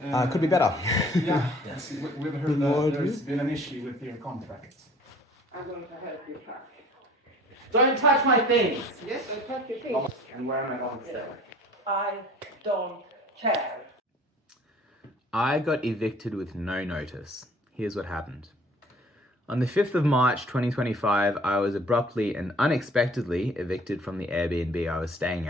Could be better. Yeah, Yes. we've heard that there's been an issue with your contract. I'm going to help you back. Don't touch my things! Yes, I touch your things. And where am I going to stay? I don't care. I got evicted with no notice. Here's what happened. On the 5th of March 2025, I was abruptly and unexpectedly evicted from the Airbnb I was staying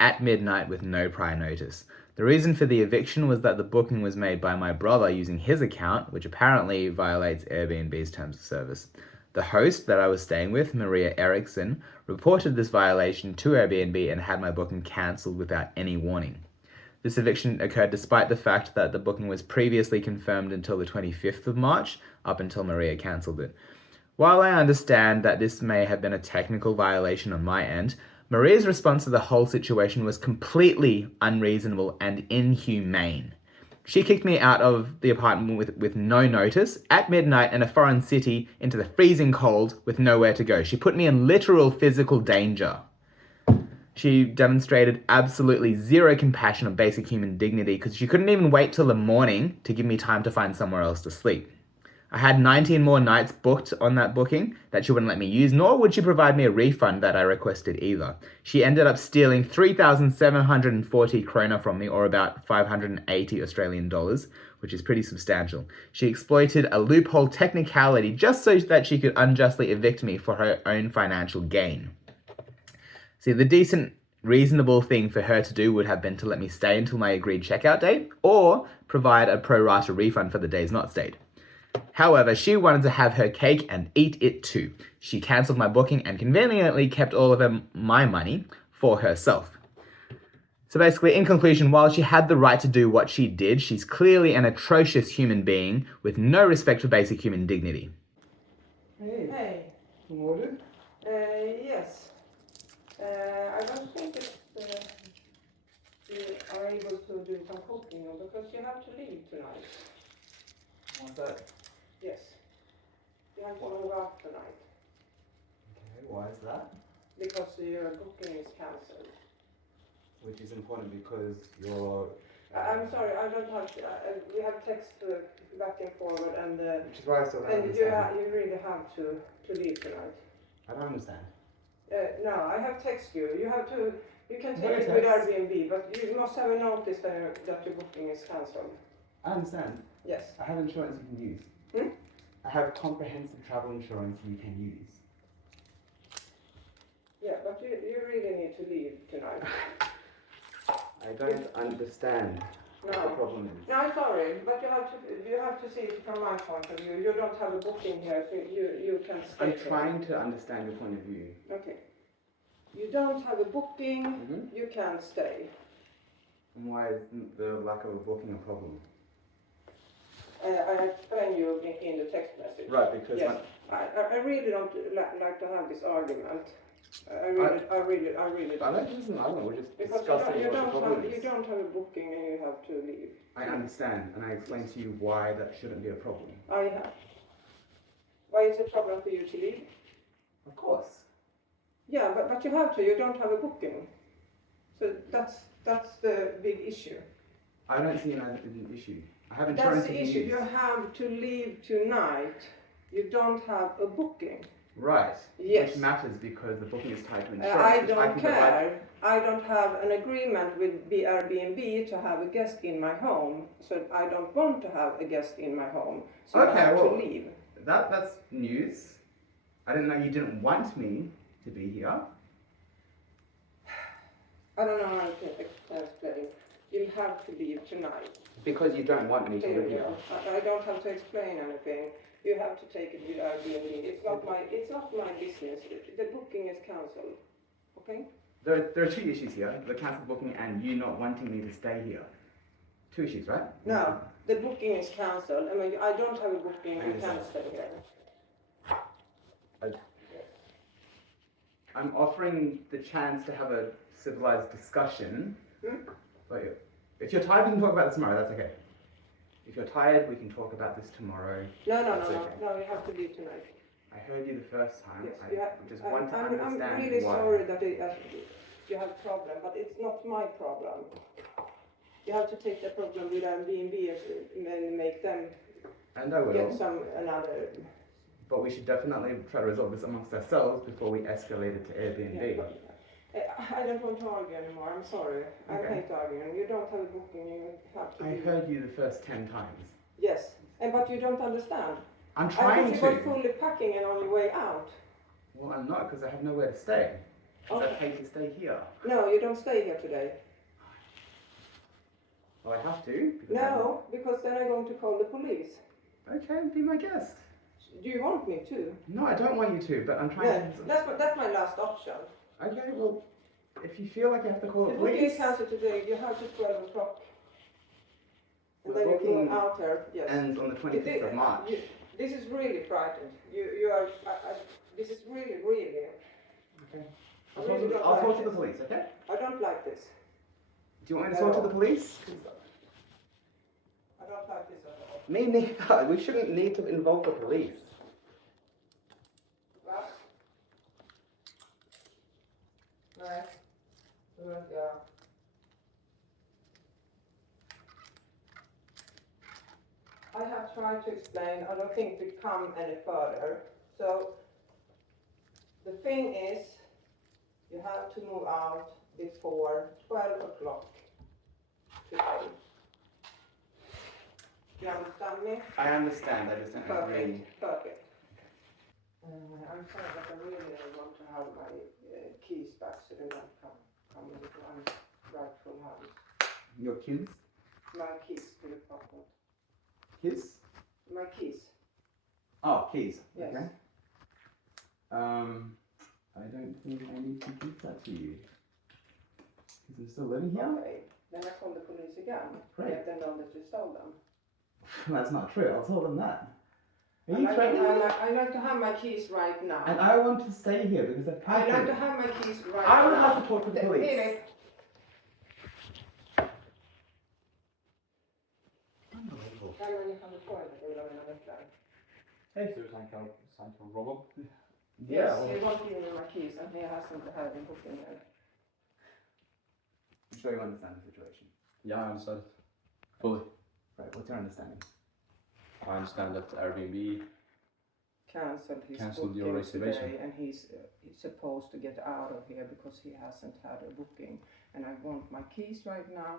at midnight with no prior notice. The reason for the eviction was that the booking was made by my brother using his account, which apparently violates Airbnb's terms of service. The host that I was staying with, Maria Eriksson, reported this violation to Airbnb and had my booking cancelled without any warning. This eviction occurred despite the fact that the booking was previously confirmed until the 25th of March, up until Maria cancelled it. While I understand that this may have been a technical violation on my end, Maria's response to the whole situation was completely unreasonable and inhumane. She kicked me out of the apartment with no notice, at midnight in a foreign city, into the freezing cold with nowhere to go. She put me in literal physical danger. She demonstrated absolutely zero compassion or basic human dignity because she couldn't even wait till the morning to give me time to find somewhere else to sleep. I had 19 more nights booked on that booking that she wouldn't let me use, nor would she provide me a refund that I requested either. She ended up stealing 3,740 krona from me, or about 580 Australian dollars, which is pretty substantial. She exploited a loophole technicality just so that she could unjustly evict me for her own financial gain. See, the decent, reasonable thing for her to do would have been to let me stay until my agreed checkout date, or provide a pro rata refund for the days not stayed. However, she wanted to have her cake and eat it too. She cancelled my booking and conveniently kept all of my money for herself. So basically, in conclusion, while she had the right to do what she did, she's clearly an atrocious human being with no respect for basic human dignity. Hey. Good morning. Yes. I don't think you are able to do some cooking because you have to leave tonight. What's that? Yes. You have to move out tonight Okay, why is that? because your booking is cancelled. Which is important because you're... I'm sorry, I don't have. We have text back and forward, and Which is why I still don't you understand. you really have to leave tonight. I don't understand. No, I have text you. You have to. You can What take is it with text? Airbnb, but you must have a notice that your booking is cancelled. I understand. Yes. I have insurance you can use. Hmm? I have comprehensive travel insurance you can use. Yeah, but you really need to leave tonight. I don't understand what the problem is. No, I'm sorry, but you have to see it from my point of view. You don't have a booking here, so you can stay. I'm trying to understand your point of view. Okay. You don't have a booking, Mm-hmm. you can't stay. And why is the lack of a booking a problem? I explain you in the text message. Right, because yes, I really don't like to have this argument. I really I don't think it's an argument, we're just because discussing you what the problem you is. don't have a booking and you have to leave. I understand, and I explained to you why that shouldn't be a problem. I have. Why is it a problem for you to leave? Of course. Yeah, but you have to. You don't have a booking, so that's the big issue. I don't see an issue. I have That's insurance the you can issue. use. You have to leave tonight. You don't have a booking. Right. Yes. Which matters because the booking is tied to insurance. I which don't can care. I don't have an agreement with the Airbnb to have a guest in my home, so I don't want to have a guest in my home. So Okay, I have well, to leave. That's news. I didn't know you didn't want me to be here. I don't know how to explain. You have to leave tonight. Because you don't want me to Here live you here. go. I don't have to explain anything. You have to take it with Airbnb. It's not my business. The booking is cancelled. Okay? There are two issues here: the cancelled booking and you not wanting me to stay here. Two issues, right? No, the booking is cancelled. I mean, I don't have a booking. I You can't understand. stay here. I'm offering the chance to have a civilized discussion. But if you're tired, we can talk about this tomorrow. That's okay. If you're tired, we can talk about this tomorrow. No, That's okay. you have to leave tonight. I heard you the first time. Yes, I just want to understand I'm really why. sorry that you have a problem, but it's not my problem. You have to take the problem with Airbnb and make them And I will. get another. But we should definitely try to resolve this amongst ourselves before we escalate it to Airbnb. Yeah, I don't want to argue anymore. I'm sorry. I Okay. hate arguing. You don't have a booking. You have to. I heard you the first 10 times. Yes, but you don't understand. I'm I trying thought you were to. fully packing and on your way out. Well, I'm not because I have nowhere to stay. Because I Okay. pay to stay here. No, you don't stay here today. Well, I have to. Because No, because then I'm going to call the police. Okay, be my guest. Do you want me to? No, I don't want you to, but I'm trying No, to. that's my last option. Okay, well, if you feel like you have to call the The booking police. is cancelled today. You have to 12 o'clock. And The then you're booking going out there. Yes. ends on the 25th of March. This is really frightened. You are. This is really. Okay. I I'll really talk don't I'll like talk to the this. police, okay? I don't like this. Do you want me to talk to the police? I don't like this at all. Me neither. We shouldn't need to involve the police. Va? Nej. Det var inte jag. I have tried to explain. I don't think we come any further. So the thing is, you have to move out before 12 o'clock today. You understand me? I understand. I just don't agree. Perfect. I'm sorry, but I really want to have my keys back so they don't come into unrightful hands. Your kids? My keys to the apartment. Kids? My keys. Oh, keys. Yes. Okay. I don't think I need to give that to you. Because I'm still living here? Okay. Then I call the police again. Great. Let them know that you stole them. That's not true. I'll tell them that. Are I you like, threatening me? I like to have my keys right now. And I want to stay here because I've I paid like for to it. have my keys right I would now. like to talk to the police. Really? Unbelievable. Kan man kan få det vill mina nycklar? Hey. Susan can rob up. Yeah. Yes, Well, he won't give me my keys and he hasn't had a booking here. I'm sure you understand the situation. Yeah, I understand. Fully. Right. What's your understanding? I understand that Airbnb. Cancelled his Cancelled booking your reservation. today and he's supposed to get out of here because he hasn't had a booking. And I want my keys right now.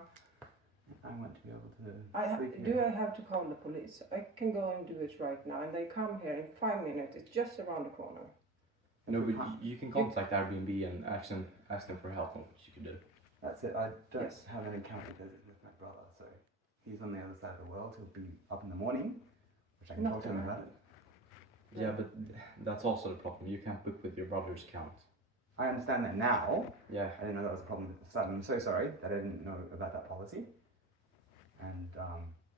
I want to be able to sleep Do here. I have to call the police? I can go and do it right now and they come here in 5 minutes. It's just around the corner. No, but you can contact Airbnb and ask them for help on what you can do. That's it. I don't Yes. have an encounter with my brother, so he's on the other side of the world. He'll be up in the morning, which I can talk to him about it. Yeah, but that's also the problem. You can't book with your brother's account. I understand that now. Yeah. I didn't know that was a problem at the start. I'm so sorry that I didn't know about that policy. And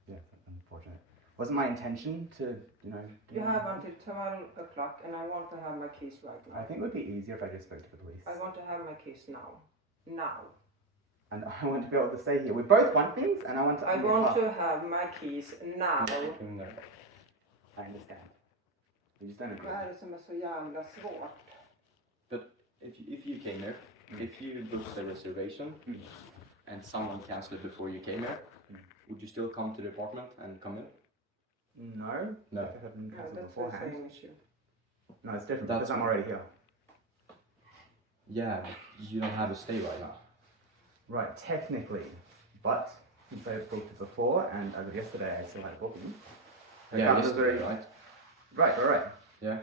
yeah, that's unfortunate. Wasn't my intention to, do You have until 12 o'clock and I want to have my keys right I now. think it would be easier if I just spoke to the police. I want to have my keys now. Now. And I want to be able to stay here. We both want things, and I want to. I want to have my keys now. In there. I understand. We just don't agree. Vad är det som är så jävla svårt? If you came here, if you booked the reservation and someone cancelled it before you came here, would you still come to the apartment and come in? No. No. If it had been No, cancelled that's the beforehand. same issue. No, it's different That's- because I'm already here. Yeah, you don't have a stay right now. Right, technically, but since I booked it before, and as of yesterday, I still had a booking. the Yeah, account is yesterday, already- right? Right. Yeah.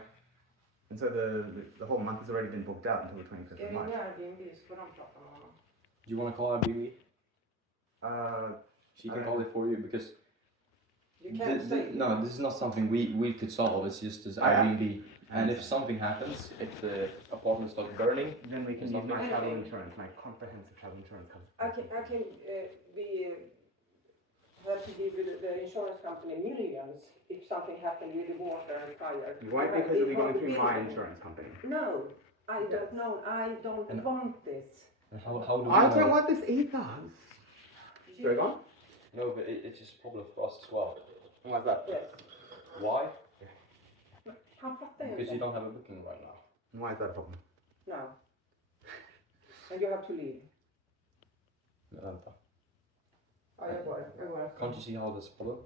And so the whole month has already been booked out until the 25th Är of det March. Airbnb så får de prata med honom. Do you want to call Airbnb? She can I- call it for you because You can't say... no, this is not something we could solve. It's just this I- Airbnb. And if something happens, if the apartment starts burning, Then we can It's use not my travel anything. insurance, my comprehensive travel insurance covers. I can have to give the insurance company millions if something happened with the water and fire. You won't because it'll be going through my insurance company. No, I don't know. I don't And- want this. how do we I know? don't want this either. Sorry, go on. No, but it's just a problem for us as well. Why's that? Yes. Why? Han fattar Because you inte. don't have a booking right now. Why is that a problem? No. And you have to leave. Vänta. everyone. Can't you see how this problem?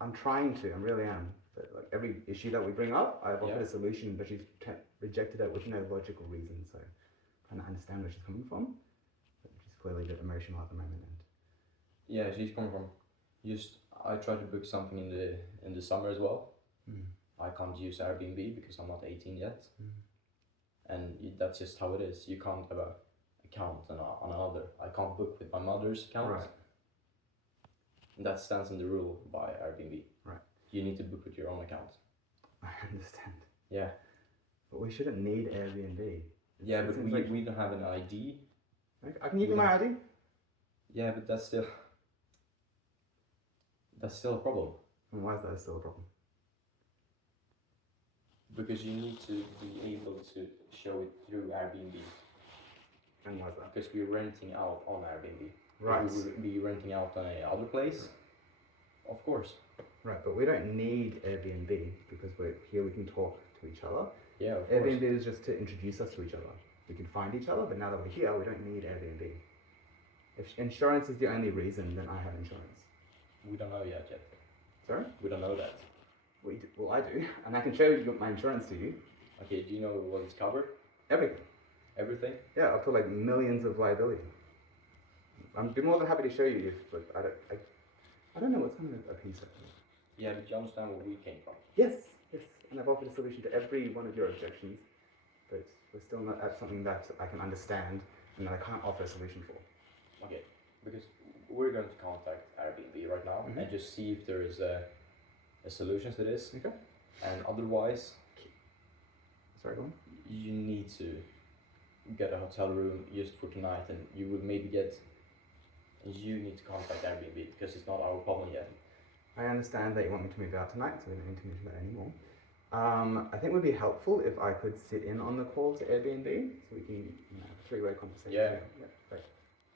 I'm trying to, I really am. But like every issue that we bring up, I've offered Yeah. a solution, but she's rejected it with no logical reason. So I'm trying to understand where she's coming from. But she's clearly a bit emotional at the moment. And Yeah, she's coming from. Just I tried to book something in the summer as well. I can't use Airbnb because I'm not 18 yet, and that's just how it is. You can't have a account on another. I can't book with my mother's account. Right. And that stands in the rule by Airbnb. Right. You need to book with your own account. I understand. Yeah. But we shouldn't need Airbnb. Yeah, It but seems we, like- we don't have an ID. I can give you my ID. Yeah, but that's still a problem. And why is that still a problem? Because you need to be able to show it through Airbnb. And why is that? Because we're renting out on Airbnb. Right. If we would be renting out on a other place, of course. Right, but we don't need Airbnb because we're here. We can talk to each other. Yeah, of Airbnb course. is just to introduce us to each other. We can find each other, but now that we're here, we don't need Airbnb. If insurance is the only reason, then I have insurance. We don't know yet. Sorry? We don't know that. Well, I do, and I can show you my insurance to you. Okay, do you know what is covered? Everything. Everything? Yeah, up to like millions of liability. I'd be more than happy to show you, but I don't know what's coming up here. Yeah, but you understand where we came from. Yes, and I've offered a solution to every one of your objections, but we're still not at something that I can understand and that I can't offer a solution for. Okay, because we're going to contact Airbnb right now and just see if there is a solution to this. Okay. And otherwise, Sorry, go on. you need to get a hotel room just for tonight, and you need to contact Airbnb because it's not our problem yet. I understand that you want me to move out tonight, so we don't need to move that anymore. I think it would be helpful if I could sit in on the call to Airbnb so we can have a three-way conversation. Yeah. Great.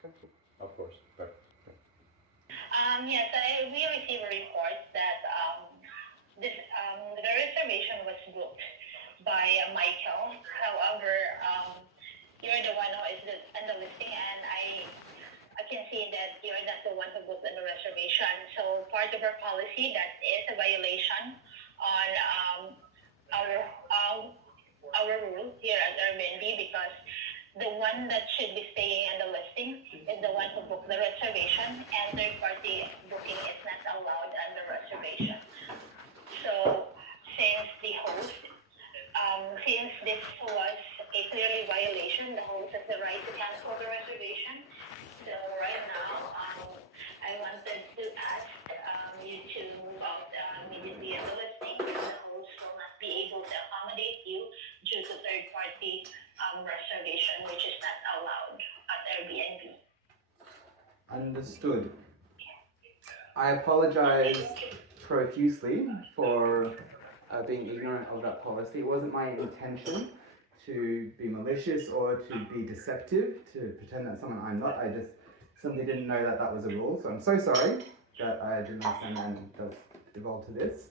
Okay, cool. Of course, but Yes, we received a report that the reservation was booked by Michael. However, you're the one who is on the listing, and I can see that you're not the one who booked the reservation. So part of our policy, that is a violation on our rule here at Airbnb, because the one that should be staying on the listing is the one who booked the reservation, and third-party booking is not allowed on the reservation. So since the host, since this was a clearly violation, the host has the right to cancel the reservation. So right now, I wanted to ask you to move out immediately on the listing. The host will not be able to accommodate you due to third-party reservation, which is not allowed at Airbnb. Understood. I apologize profusely for being ignorant of that policy. It wasn't my intention to be malicious or to be deceptive, to pretend that someone I'm not. I just simply didn't know that that was a rule. So I'm so sorry that I didn't understand that and it does evolve to this.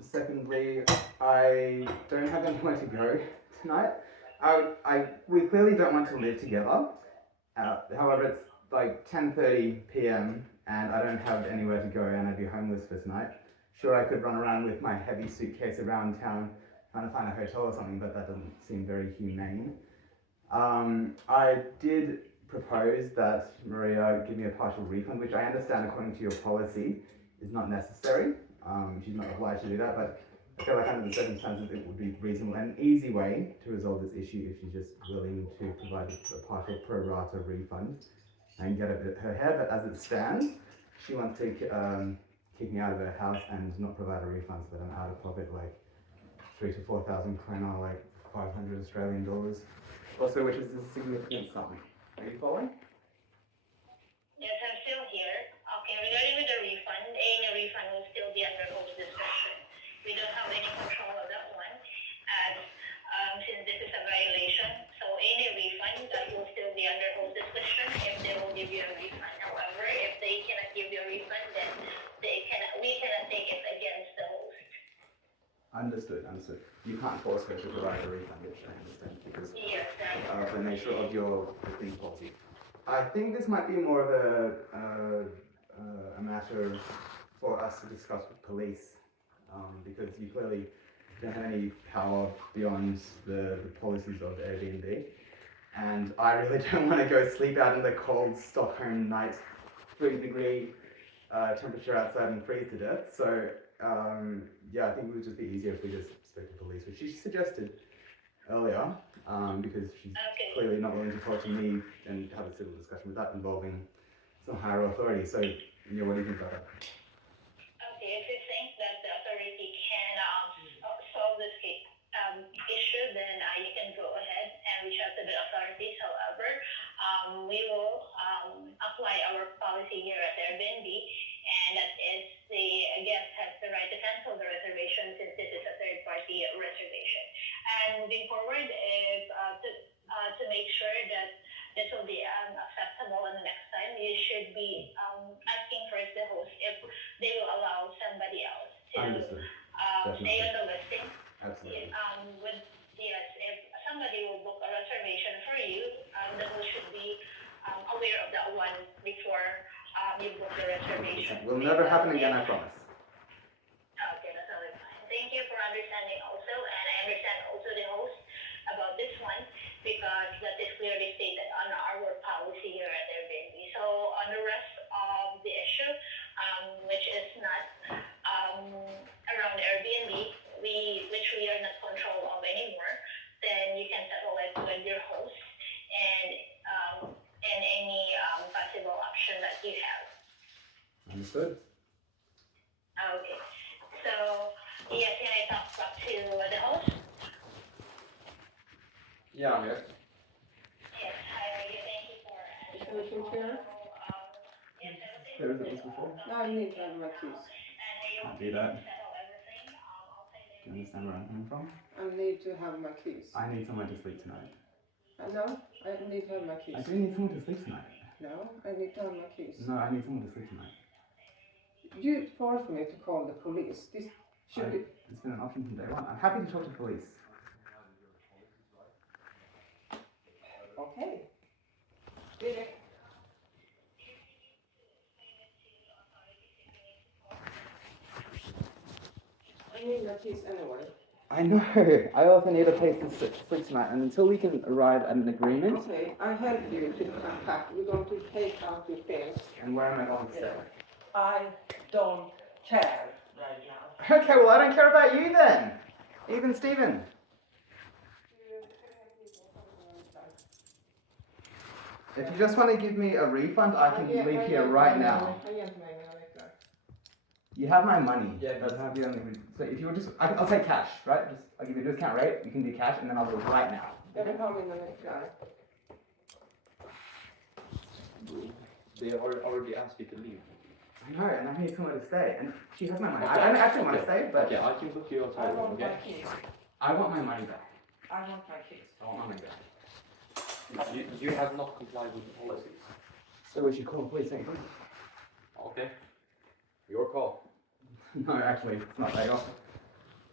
Secondly, I don't have anywhere to go tonight. We clearly don't want to live together. However, it's like 10:30 p.m. and I don't have anywhere to go and I'd be homeless for tonight. Sure, I could run around with my heavy suitcase around town trying to find a hotel or something, but that doesn't seem very humane. I did propose that Maria give me a partial refund, which I understand according to your policy is not necessary. She's not obliged to do that, but I feel like under the circumstances it would be reasonable and an easy way to resolve this issue if she's just willing to provide a partial pro rata refund and get it her hair. But as it stands, she wants to kick me out of her house and not provide a refund, so that I'm out of pocket like 3,000 to 4,000 krona, like 500 Australian dollars. Also, which is a significant sum. Are you following? Yes, I'm still here. Okay, regarding with the refund, any refund will still be under host discretion. We don't have any control of that one, as since this is a violation. So any refund that will still be under host discretion if they will give you a refund. However, if they cannot give you a refund, then we cannot take it against the host. Understood. You can't force her to provide a refund, which I understand because Yes, of the nature of your booking policy. I think this might be more of a matter for us to discuss with police, because you clearly don't have any power beyond the policies of Airbnb. And I really don't want to go sleep out in the cold Stockholm night, 3-degree temperature outside and freeze to death. So yeah, I think it would just be easier if we just spoke to police, which she suggested earlier, because she's clearly not willing to talk to me and have a civil discussion without involving some higher authority. So, yeah, what do you think about that? Okay, if you think that the authority can solve this issue, then you can go ahead and reach out to the authorities. However, we will apply our policy here at Airbnb, and that is the guest has the right to cancel the reservation since this is a third-party reservation. And moving forward, if to make sure that this will be acceptable and the next time, you should be asking first the host if they will allow somebody else to stay on the listing. Absolutely. If somebody will book a reservation for you, the host should be aware of that one before you book the reservation. Will never happen again, I promise. Okay, that's totally fine. Thank you for understanding also, and I understand also the host about this one because that is clearly stated on our policy here at Airbnb. So on the rest of the issue, which is not around Airbnb, which we are not control of anymore, then you can settle it with your host and any possible option that you have. Understood. Okay. So yes, can I talk to the host? Yeah, I'm here. Yes, thank you for Everything clear? yes, There was this before. No, I need to have my keys. Can't do that. Do you understand where I'm coming from? I need to have my keys. I need someone to sleep tonight. I know, I need to have my keys. I do need someone to sleep tonight. No, I need to have my keys. No, I need someone to sleep tonight. You forced me to call the police. This should be... It's been an option from day one. I'm happy to talk to police. Okay. Did it? I need my keys anyway. I know. I also need a place to sleep tonight, and until we can arrive at an agreement. Okay, I help you to unpack. We're going to take out your things. And where am I going to stay? I don't care right now. Okay, well I don't care about you then. Even Stephen. If you just want to give me a refund, I can leave here right now. You have my money. Yeah, That's not the only reason. So if you would just, I'll take cash, right? I'll give you a discount rate. You can do cash, and then I'll do it right now. They already asked you to leave. I know, and I need somewhere to stay. And she has my money. Okay. I don't actually want to stay, but Yeah, I can book you outside. I want Okay. my keys. I want my money back. I want my keys. I want my money back. You have not complied with the policies. So we should call the police, ain't we? Okay. Your call. No, actually, it's not paying off.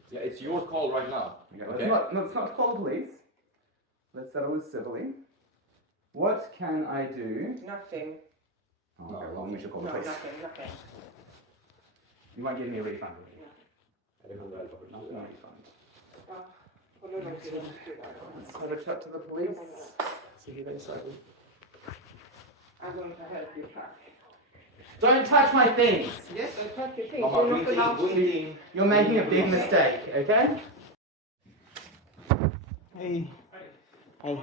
Yeah, it's your call right now. Okay, Okay. let's not call the police. Let's settle this civilly. What can I do? Nothing. Oh, okay, well, we should call the No, police. nothing. You might give me a refund. Är det 111 för No refund. Och då måste jag Let's have a chat to the police. See who they say. I'm going to help you pack. Don't touch my things! Yes, I packed your things. Mamma, You're not allowed to. You're making a big mistake, okay? Hey. Hey.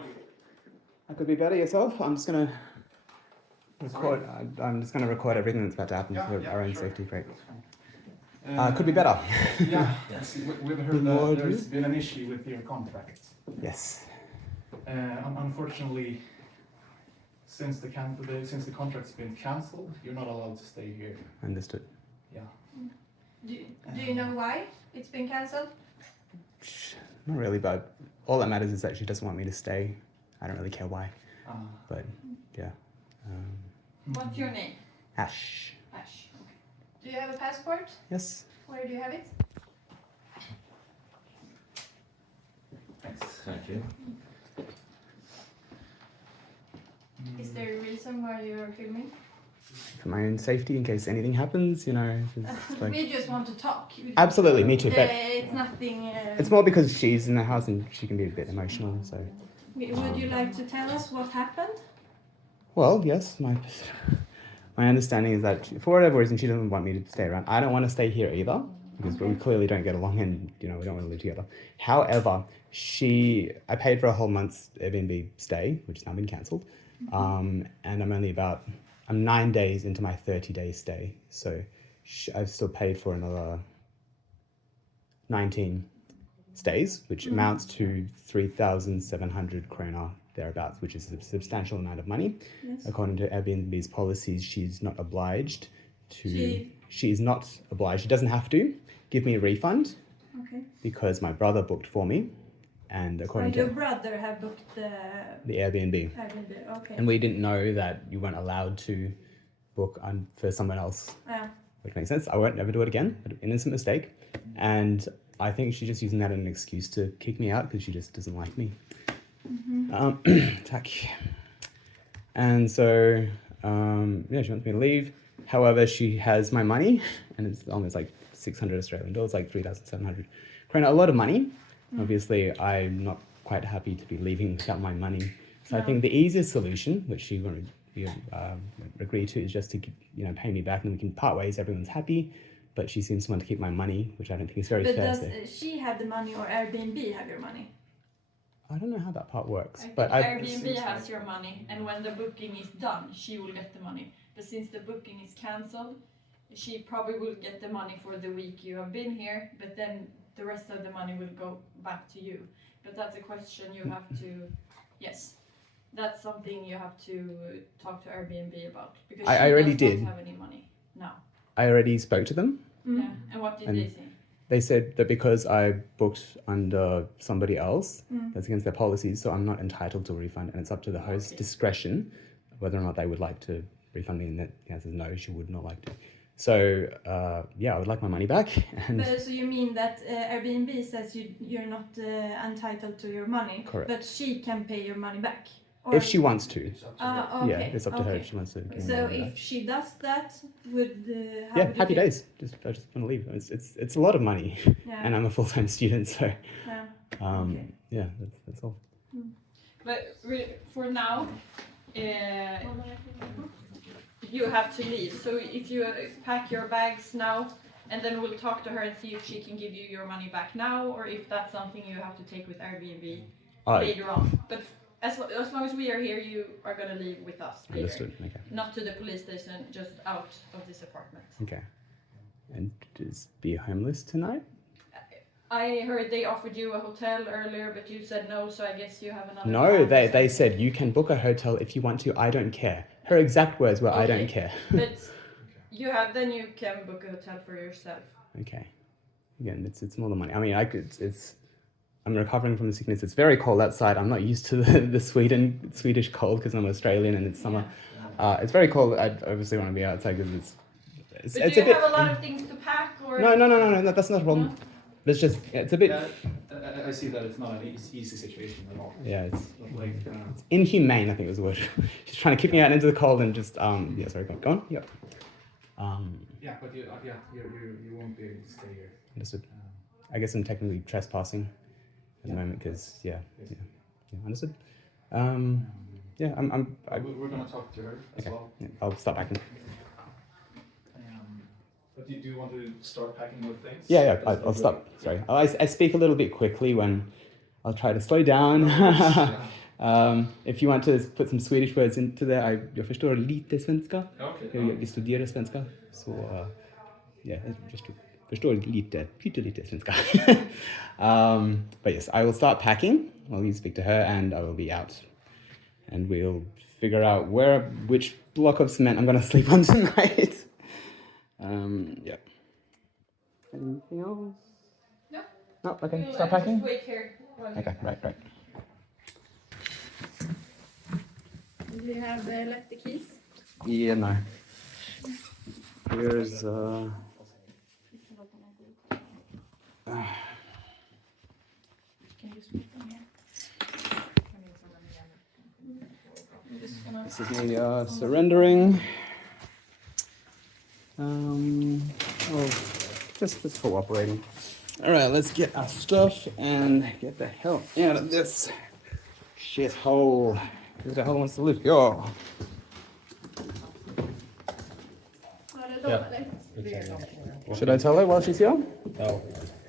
I could be better yourself. I'm just gonna record. I'm just gonna record everything that's about to happen for our own safety, great. Could be better. Yeah, yes, we've heard that there's been an issue with your contract. Yes. Unfortunately, since the contract's been cancelled, you're not allowed to stay here. Understood. Yeah. Do you know why it's been cancelled? Not really, but all that matters is that she doesn't want me to stay. I don't really care why, but yeah. What's your name? Ash. Ash. Okay. Do you have a passport? Yes. Where do you have it? Thanks. Thank you. Is there a reason why you're filming? For my own safety, in case anything happens, you know. Like... We just want to talk. Absolutely, me too. But it's nothing. it's more because she's in the house and she can be a bit emotional. So. Would you like to tell us what happened? Well, yes. My understanding is that for whatever reason she doesn't want me to stay around. I don't want to stay here either because we clearly don't get along and we don't want to live together. However, I paid for a whole month's Airbnb stay, which has now been cancelled, and I'm 9 days into my 30-day stay, so I've still paid for another 19 stays, which amounts to 3,700 krona thereabouts, which is a substantial amount of money. Yes. According to Airbnb's policies, she's not obliged to. She is not obliged. She doesn't have to give me a refund. Okay. Because my brother booked for me, and according to your brother have booked the Airbnb. Okay. And we didn't know that you weren't allowed to book for someone else. Yeah. Which makes sense. I won't never do it again. An innocent mistake, and I think she's just using that as an excuse to kick me out because she just doesn't like me. Tack. And so, she wants me to leave. However, she has my money, and it's almost like 600 Australian dollars, like 3,700 krona, a lot of money. Obviously, I'm not quite happy to be leaving without my money. So I think the easiest solution, which she won't agree to, is just to pay me back and we can part ways. Everyone's happy. But she seems to want to keep my money, which I don't think is very fair. But does she have the money or Airbnb have your money? I don't know how that part works. Airbnb has your money, and when the booking is done, she will get the money. But since the booking is cancelled, she probably will get the money for the week you have been here, but then the rest of the money will go back to you. But that's a question you have to, yes, that's something you have to talk to Airbnb about. Because I already does did. Not have any money now. I already spoke to them. Yeah, and what did they say? They said that because I booked under somebody else, that's against their policies, so I'm not entitled to a refund, and it's up to the host's discretion whether or not they would like to refund me, and that the answer is no, she would not like to. So, I would like my money back. So you mean that Airbnb says you're not entitled to your money, correct. But she can pay your money back? Or if she wants to. Okay. Yeah, it's up to her if she wants to. So if she does that, happy days. I just want to leave. It's a lot of money, and I'm a full-time student, so that's all. But for now, you have to leave. So if you pack your bags now, and then we'll talk to her and see if she can give you your money back now, or if that's something you have to take with Airbnb later on. But as long as we are here, you are going to leave with us later. Understood, okay. Not to the police station, just out of this apartment. Okay. And just be homeless tonight? I heard they offered you a hotel earlier, but you said no, so I guess you have another No, they said you can book a hotel if you want to, I don't care. Her exact words were, I don't care. But you can book a hotel for yourself. Okay. Again, it's more than money. I mean, I'm recovering from the sickness. It's very cold outside. I'm not used to the Swedish cold because I'm Australian and it's summer. It's very cold. I obviously want to be outside because it's But do you have a lot of things to pack? Or? No, that's not a problem. No? It's just, it's a bit... I see that it's not an easy situation at all. Yeah, it's inhumane, I think was the word. She's trying to kick me out into the cold and just, go on. Yep. But you won't be able to stay here. Understood. I guess I'm technically trespassing at the moment because, understood. I'm we're going to talk to her as well. Yeah, I'll start packing. But do you want to start packing your things? I'll stop. Sorry. I speak a little bit quickly when I'll try to slow down. If you want to put some Swedish words into there, jag förstår lite svenska. Okay. Jag studerar svenska. Så, just förstår lite svenska. But yes, I will start packing while you speak to her and I will be out. And we'll figure out which block of cement I'm going to sleep on tonight. Anything else? No. No, okay, start packing? Just wait here. Okay, right. Do you have left the keys? Yeah, no. Here's, Can you speak from here? I'm just gonna. This is me surrendering. Just cooperating. All right, let's get our stuff and get the hell out of this shithole. Who the hell wants to live here? Var det då, eller? Should I tell her while she's here? No,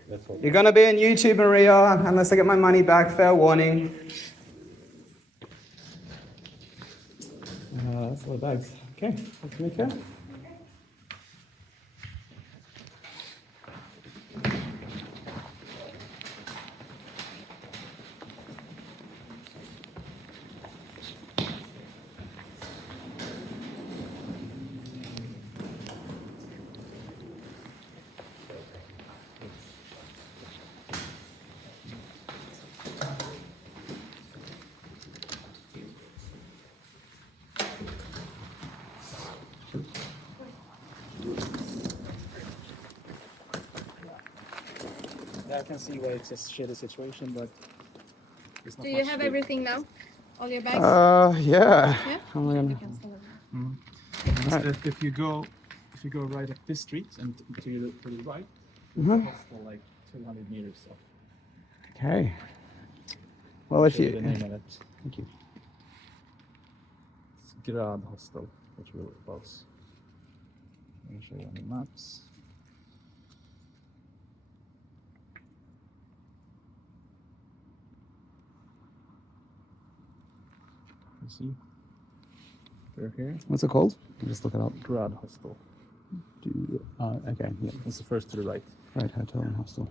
that's all. You're gonna be on YouTube, Maria, unless I get my money back. Fair warning. That's all the bags. Okay, let's make her. I can see why it's a shitty situation, but it's not Do you have everything now? All your bags? Yeah. Yeah? I'm gonna... Right. If you go right up this street and to the right, Mhm. hostel like 200 meters. So Okay. Well, if the you... name of it. Thank you. It's Grad Hostel, which will close. Let me show you on the maps. You see? They're here. What's it called? I'll just look it up. Grad Hostel. Okay, yeah. It's the first to the right. Right, hotel and hostel.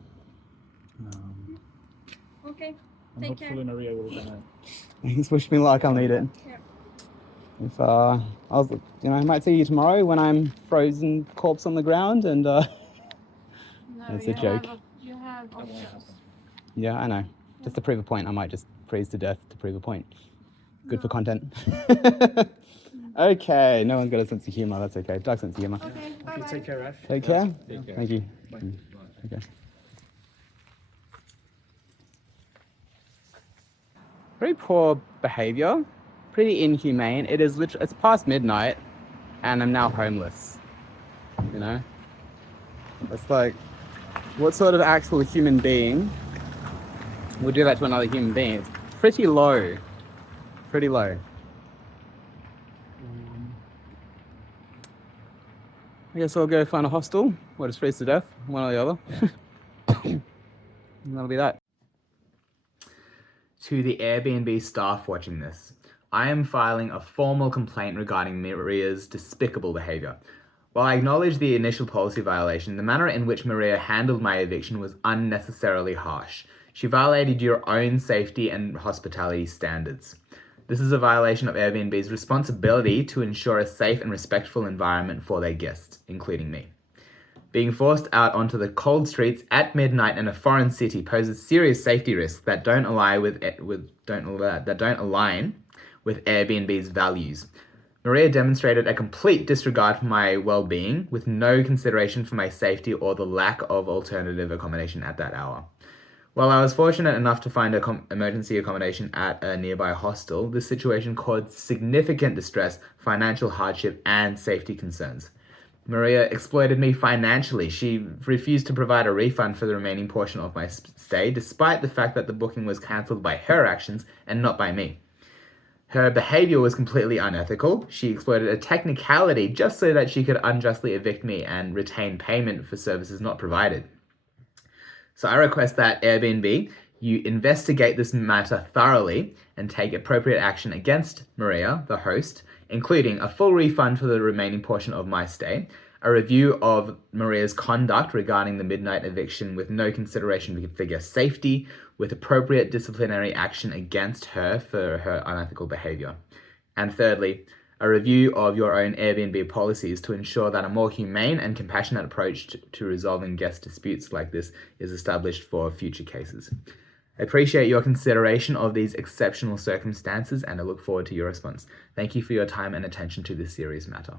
Okay. And Take care. hopefully Maria will gonna. Just wish me luck, I'll need it. Yeah. If I might see you tomorrow when I'm frozen corpse on the ground and No, That's you a joke. You have options. yeah, I know. Just to prove a point, I might just freeze to death to prove a point. Good for content. Okay, no one's got a sense of humor, that's okay. Dark sense of humor. Okay, bye Okay, bye. take care, Ash. Take care. Take care. Thank you. Bye. Okay. Very poor behavior, pretty inhumane. It is literally, it's past midnight and I'm now homeless, you know? It's like, what sort of actual human being would do that to another human being? It's pretty low, pretty low. I guess I'll go find a hostel, or just freeze to death, one or the other. And that'll be that. To the Airbnb staff watching this, I am filing a formal complaint regarding Maria's despicable behaviour. While I acknowledge the initial policy violation, the manner in which Maria handled my eviction was unnecessarily harsh. She violated your own safety and hospitality standards. This is a violation of Airbnb's responsibility to ensure a safe and respectful environment for their guests, including me. Being forced out onto the cold streets at midnight in a foreign city poses serious safety risks that don't align with Airbnb's values. Maria demonstrated a complete disregard for my well-being, with no consideration for my safety or the lack of alternative accommodation at that hour. While I was fortunate enough to find emergency accommodation at a nearby hostel, this situation caused significant distress, financial hardship, and safety concerns. Maria exploited me financially. She refused to provide a refund for the remaining portion of my stay, despite the fact that the booking was cancelled by her actions and not by me. Her behaviour was completely unethical. She exploited a technicality just so that she could unjustly evict me and retain payment for services not provided. So I request that Airbnb, you investigate this matter thoroughly and take appropriate action against Maria, the host, including a full refund for the remaining portion of my stay, a review of Maria's conduct regarding the midnight eviction with no consideration for guest safety, with appropriate disciplinary action against her for her unethical behaviour. And thirdly, a review of your own Airbnb policies to ensure that a more humane and compassionate approach to resolving guest disputes like this is established for future cases. I appreciate your consideration of these exceptional circumstances and I look forward to your response. Thank you for your time and attention to this serious matter.